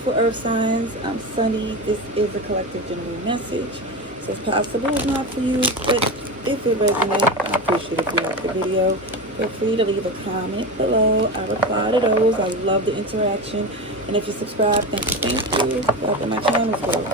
beautiful earth signs. I'm Sunny. This is a collective general message. So it's possible it's not for you, but if it resonates, I appreciate if you like the video. Feel free to leave a comment below. I reply to those. I love the interaction. And if you subscribe, thank you. Welcome my channel as well.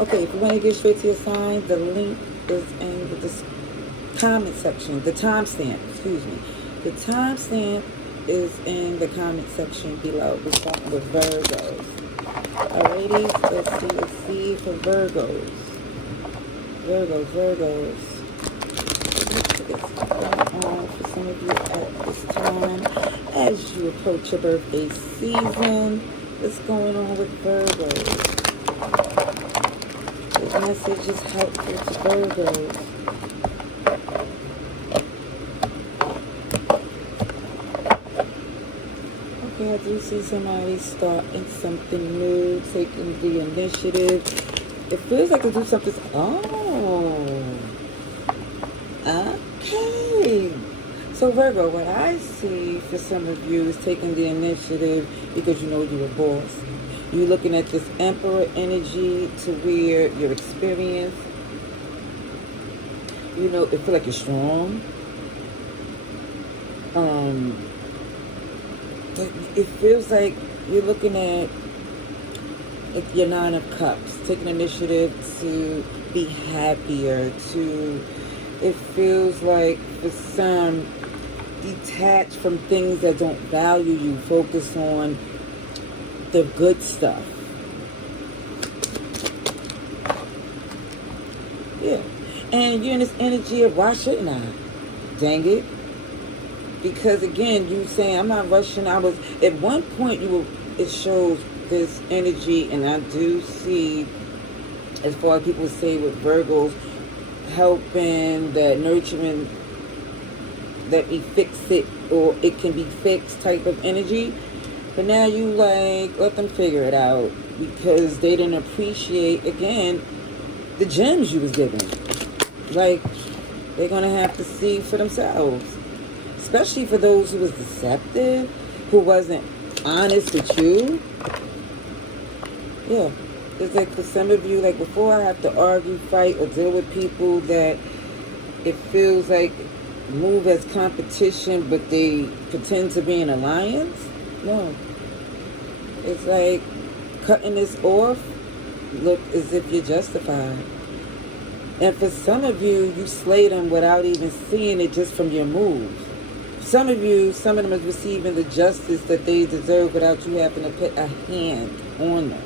Okay, if you want to get straight to your signs, the link is in the comment section. The timestamp, excuse me. The timestamp is in the comment section below. We're starting with Virgos. Alrighty, let's see for Virgos. Virgos. What's going on for some of you at this time as you approach your birthday season? What's going on with Virgos? This message is helpful to Virgos. I do see somebody starting something new, taking the initiative. It feels like to do something. Oh, okay. So Virgo, what I see for some of you is taking the initiative because you know you're a boss. You're looking at this Emperor energy to where your experience, you know, it feels like you're strong. It feels like you're looking at your Nine of Cups, taking initiative to be happier, it feels like for some, detach from things that don't value you, focus on the good stuff. Yeah. And you're in this energy of why shouldn't I? Dang it. Because again, you saying I'm not rushing. I was at one point. It shows this energy, and I do see, as far as people say with Virgos, helping, that nurturing, that we fix it or it can be fixed type of energy. But now you like let them figure it out because they didn't appreciate again the gems you was given. Like they're gonna have to see for themselves. Especially for those who was deceptive, who wasn't honest with you. Yeah. It's like for some of you, like before I have to argue, fight, or deal with people that it feels like move as competition, but they pretend to be an alliance. No. It's like cutting this off, look as if you're justified. And for some of you, you slay them without even seeing it just from your moves. Some of them is receiving the justice that they deserve without you having to put a hand on them.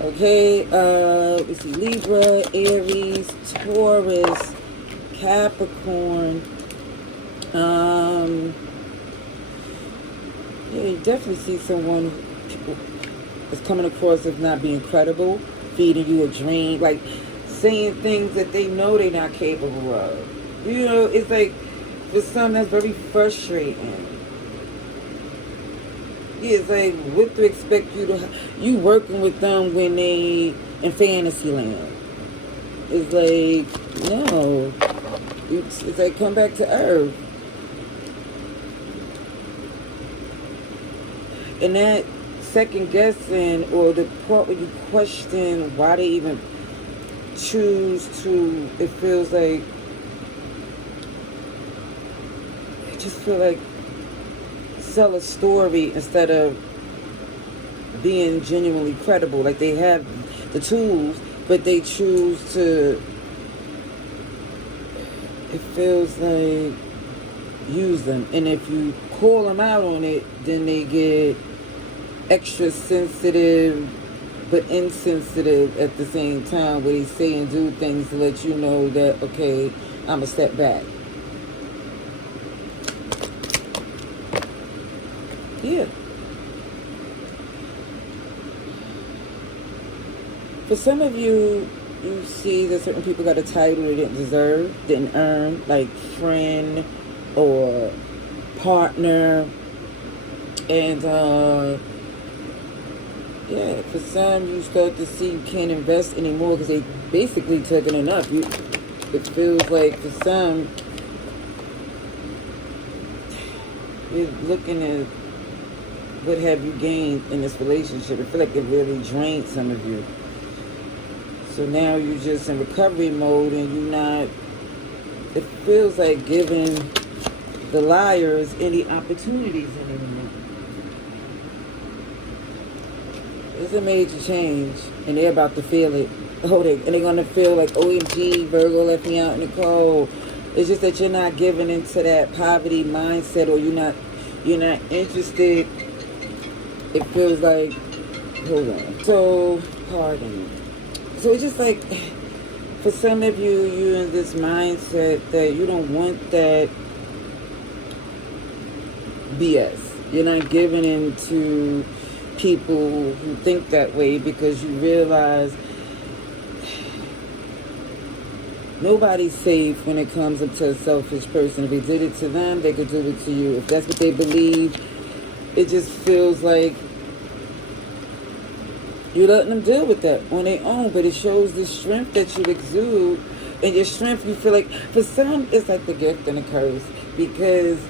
Okay, we see Libra, Aries, Taurus, Capricorn. Yeah, you definitely see someone that's coming across as not being credible, feeding you a dream, like saying things that they know they're not capable of. You know, it's like, for some, that's very frustrating. Yeah, it's like, what to expect you working with them when they in fantasy land. It's like, no. It's like, come back to earth. And that second guessing, or the part where you question why they even choose to, it feels like, just feel like sell a story instead of being genuinely credible. Like they have the tools, but they choose to, it feels like, use them. And if you call them out on it, then they get extra sensitive but insensitive at the same time, where they say and do things to let you know that, okay, I'm a step back. Yeah. For some of you, you see that certain people got a title they didn't deserve, didn't earn, like friend or partner. And yeah, for some, you start to see you can't invest anymore because they basically took it enough. It feels like for some, you're looking at what have you gained in this relationship? I feel like it really drained some of you. So now you're just in recovery mode and you're not, it feels like giving the liars any opportunities anymore. It's a major change and they're about to feel it. And they're going to feel like, OMG, Virgo left me out in the cold. It's just that you're not giving into that poverty mindset, or you're not interested. It feels like, hold on. So, pardon me. So it's just like, for some of you, you're in this mindset that you don't want that BS. You're not giving in to people who think that way because you realize nobody's safe when it comes up to a selfish person. If they did it to them, they could do it to you. If that's what they believe, it just feels like you're letting them deal with that on their own. But it shows the strength that you exude. And your strength, you feel like, for some, it's like the gift and the curse. Because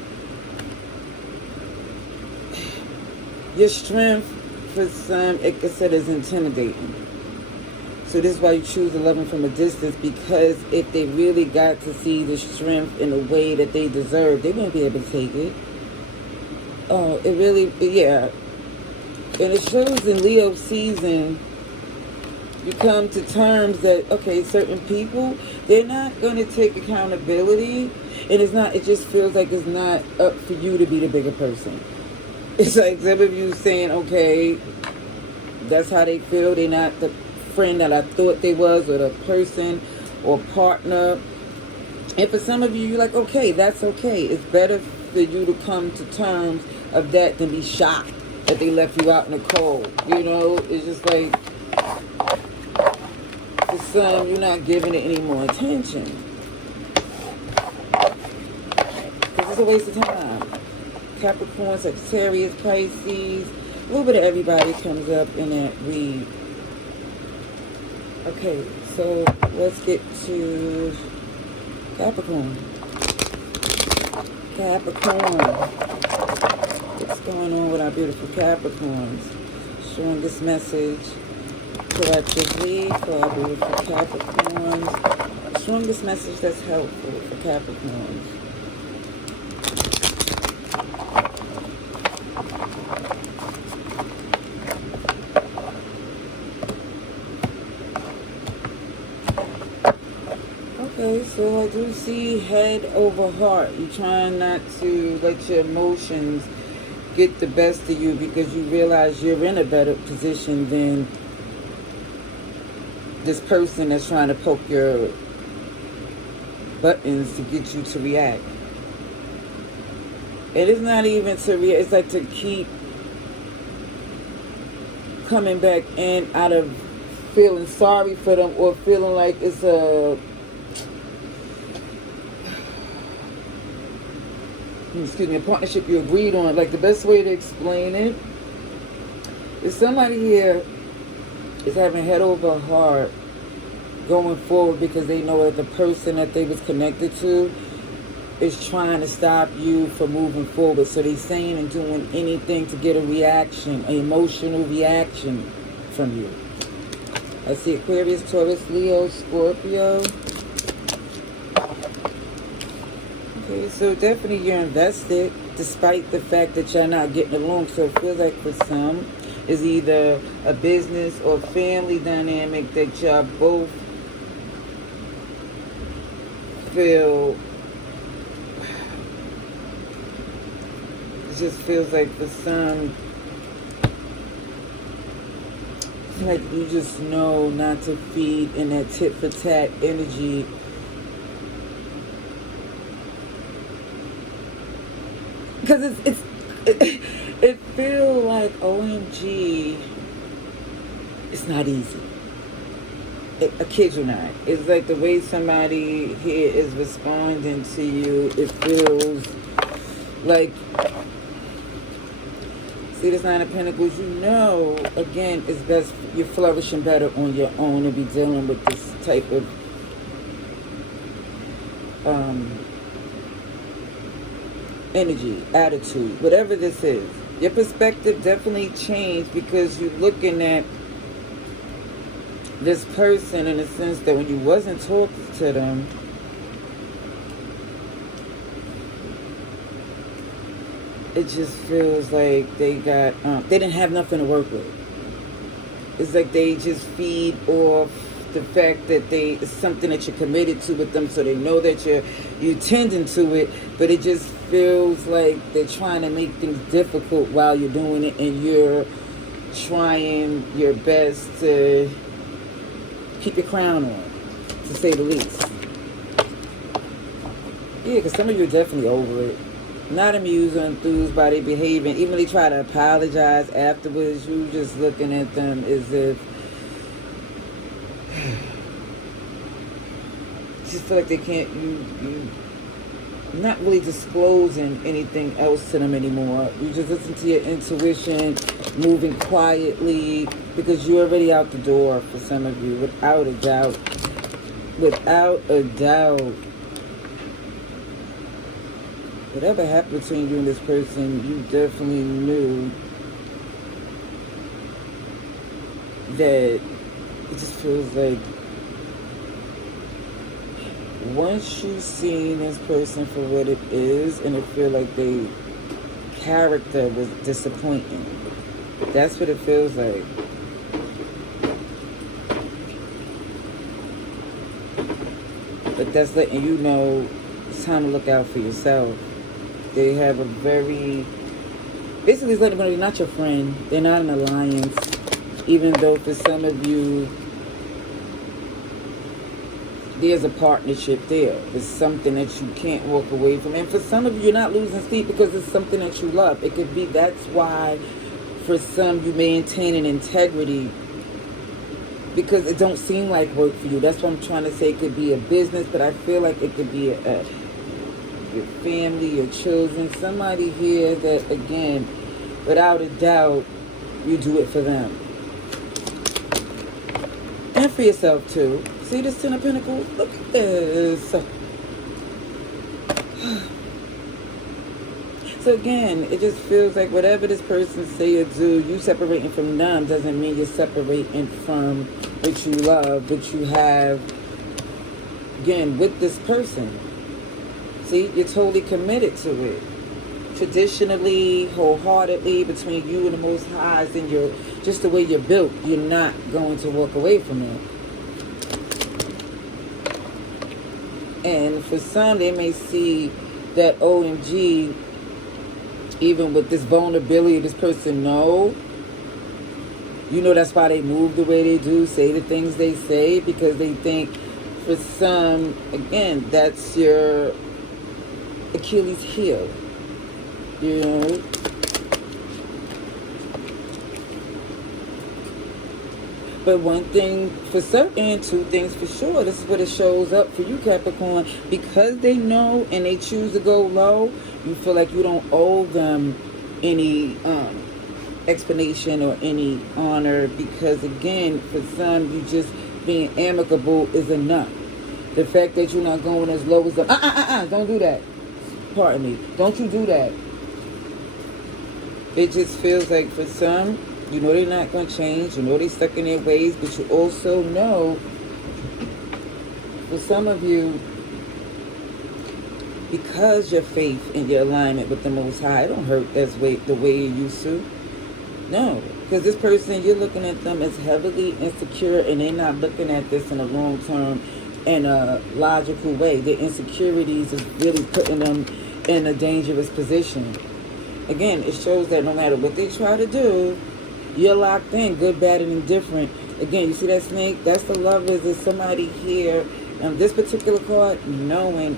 your strength, for some, it could say is intimidating. So this is why you choose to love them from a distance, because if they really got to see the strength in a way that they deserve, they wouldn't be able to take it. Oh, it really, yeah. And it shows in Leo season, you come to terms that, okay, certain people, they're not going to take accountability. And it's not, it just feels like it's not up for you to be the bigger person. It's like some of you saying, okay, that's how they feel. They're not the friend that I thought they was, or the person or partner. And for some of you, you're like, okay, that's okay. It's better for you to come to terms of that than be shocked that they left you out in the cold. You know, it's just like, for some, you're not giving it any more attention. Because it's a waste of time. Capricorn, Sagittarius, Pisces, a little bit of everybody comes up in that read. Okay, so let's get to Capricorn. Capricorn. What's going on with our beautiful Capricorns? Showing this message collectively for our beautiful Capricorns. Showing this message that's helpful for Capricorns. Okay, so I do see head over heart. You're trying not to let your emotions get the best of you because you realize you're in a better position than this person that's trying to poke your buttons to get you to react. It is not even to react. It's like to keep coming back in out of feeling sorry for them, or feeling like it's a partnership you agreed on. Like, the best way to explain it is somebody here is having head over heart going forward because they know that the person that they was connected to is trying to stop you from moving forward. So they're saying and doing anything to get a reaction, an emotional reaction from you. I see Aquarius, Taurus, Leo, Scorpio. Okay, so definitely you're invested despite the fact that you're not getting along. So it feels like for some, it's either a business or family dynamic that y'all both feel, it just feels like for some, it's like you just know not to feed in that tit for tat energy. Because it feels like, OMG, it's not easy. I kid you not. It's like the way somebody here is responding to you, it feels like, see this Nine of Pentacles, you know, again, it's best, you're flourishing better on your own and be dealing with this type of energy, attitude, whatever this is. Your perspective definitely changed because you're looking at this person in the sense that when you wasn't talking to them, it just feels like they didn't have nothing to work with. It's like they just feed off the fact that it's something that you're committed to with them, so they know that you're tending to it, but it just feels like they're trying to make things difficult while you're doing it, and you're trying your best to keep your crown on, to say the least. Yeah, because some of you are definitely over it. Not amused or enthused by their behavior. Even when they try to apologize afterwards, you just looking at them as if you just feel like they can't, you not really disclosing anything else to them anymore. You just listen to your intuition, moving quietly, because you're already out the door for some of you, without a doubt. Without a doubt. Whatever happened between you and this person, you definitely knew that it just feels like once you've seen this person for what it is, and it feel like their character was disappointing. That's what it feels like. But that's letting you know it's time to look out for yourself. They have a very... Basically, it's letting them know they're not your friend. They're not an alliance. Even though for some of you, there's a partnership there. It's something that you can't walk away from. And for some of you, you're not losing sleep because it's something that you love. It could be, that's why for some you maintain an integrity, because it don't seem like work for you. That's what I'm trying to say. It could be a business, but I feel like it could be your family, your children, somebody here that, again, without a doubt, you do it for them. And for yourself, too. See this Ten of Pentacles? Look at this. So again, it just feels like whatever this person say or do, you separating from them doesn't mean you're separating from what you love, what you have, again, with this person. See, you're totally committed to it. Traditionally, wholeheartedly, between you and the Most High, and you're just the way you're built, you're not going to walk away from it. And for some, they may see that OMG, even with this vulnerability, this person you know that's why they move the way they do, say the things they say, because they think for some, again, that's your Achilles heel, you know. But one thing for certain, two things for sure, this is what it shows up for you, Capricorn. Because they know and they choose to go low, you feel like you don't owe them any explanation or any honor, because again, for some, you just being amicable is enough. The fact that you're not going as low as the don't do that. Pardon me. Don't you do that. It just feels like for some, you know they're not going to change. You know they're stuck in their ways. But you also know, for some of you, because your faith and your alignment with the Most High, it don't hurt the way you used to. No. Because this person, you're looking at them as heavily insecure, and they're not looking at this in a long term, in a logical way. Their insecurities is really putting them in a dangerous position. Again, it shows that no matter what they try to do, you're locked in, good, bad, and indifferent. Again, you see that snake? That's the lovers. There's somebody here. This particular card, knowing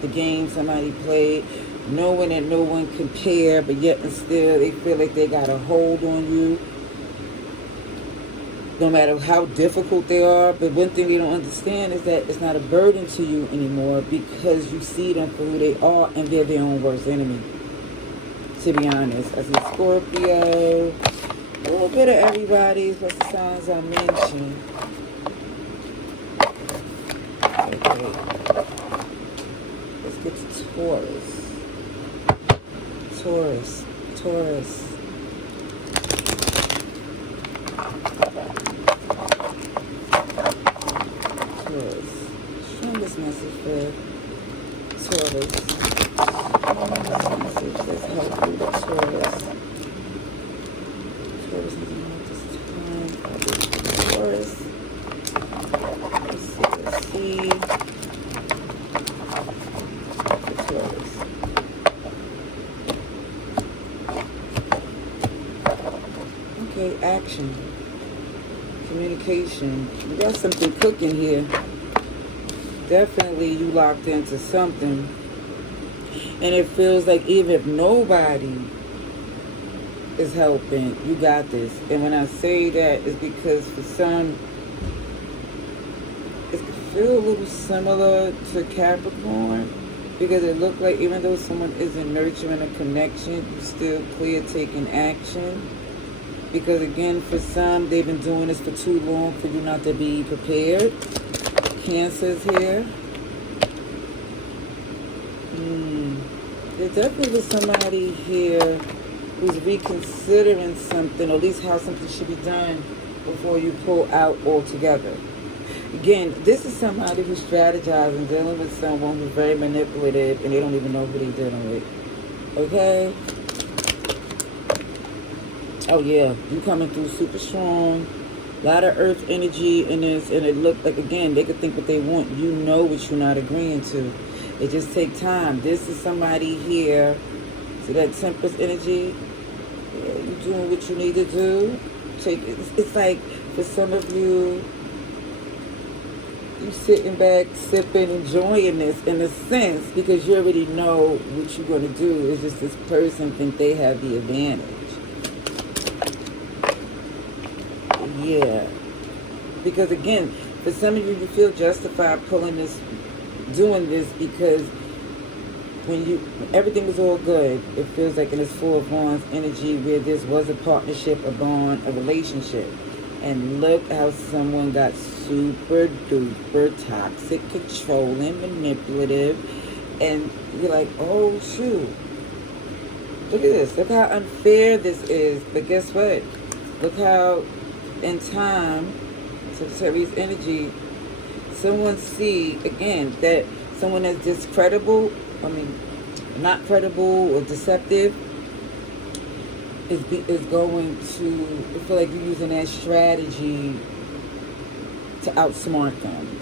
the game somebody played, knowing that no one can compare, but yet and still they feel like they got a hold on you. No matter how difficult they are. But one thing they don't understand is that it's not a burden to you anymore, because you see them for who they are, and they're their own worst enemy. To be honest, I see Scorpio, a little bit of everybody, plus the signs I mentioned. Okay. Let's get to Taurus. Taurus. Taurus. Taurus. Strongest message for Taurus. Strongest message that's helpful to Taurus. Taurus needs to know this time. Taurus. Let's see. Taurus. Okay, action. Communication. You got something cooking here. Definitely you locked into something. And it feels like even if nobody is helping, you got this. And when I say that, it's because for some, it could feel a little similar to Capricorn. Because it looked like even though someone isn't nurturing a connection, you still clear taking action. Because again, for some, they've been doing this for too long for you not to be prepared. Cancer's here. There definitely was somebody here who's reconsidering something, or at least how something should be done before you pull out altogether. Again, this is somebody who's strategizing, dealing with someone who's very manipulative, and they don't even know who they're dealing with. Okay? Oh yeah, you coming through super strong. A lot of earth energy in this, and it looked like, again, they could think what they want. You know what you're not agreeing to. It just takes time. This is somebody here. See that Temperance energy? Yeah, you doing what you need to do. It's like, for some of you, you sitting back, sipping, enjoying this in a sense, because you already know what you're going to do. It's just this person think they have the advantage. Yeah, because again, for some of you, you feel justified pulling this, doing this, because when everything was all good, it feels like in this Four of Wands energy where this was a partnership, a bond, a relationship. And look how someone got super duper toxic, controlling, manipulative, and you're like, oh shoot, look at this, look how unfair this is. But guess what? Look how in time, Sagittarius energy, someone see again that someone that's discredible, not credible or deceptive, is going to feel like you're using that strategy to outsmart them.